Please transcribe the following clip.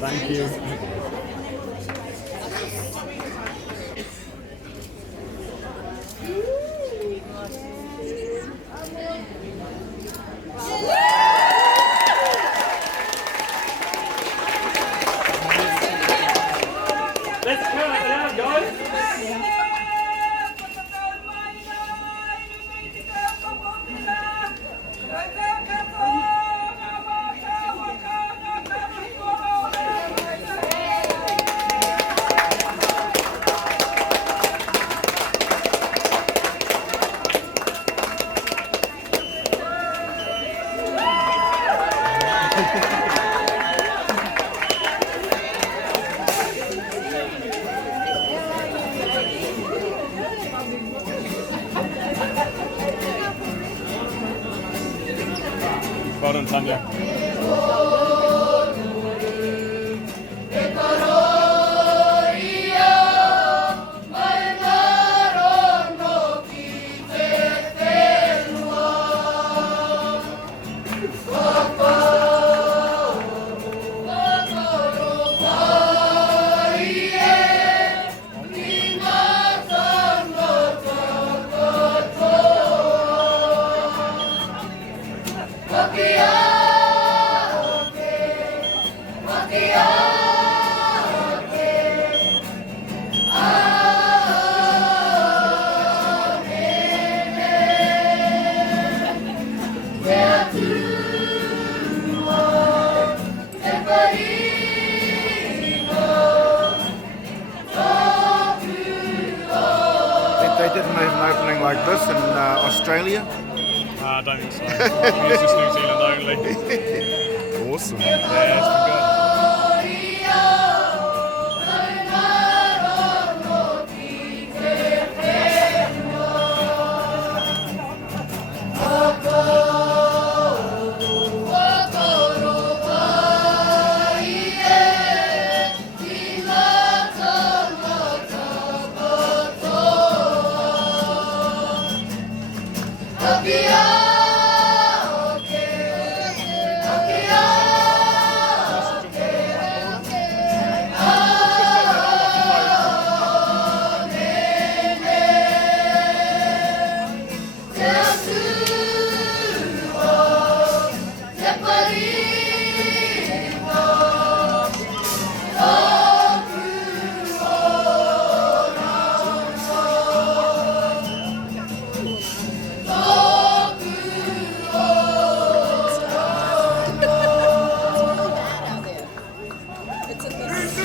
Thank you. Let's count it out, guys. Well done, Tanya. They did an opening like this in Australia. I don't think so. It's just New Zealand only. Awesome. Yeah, it's been good.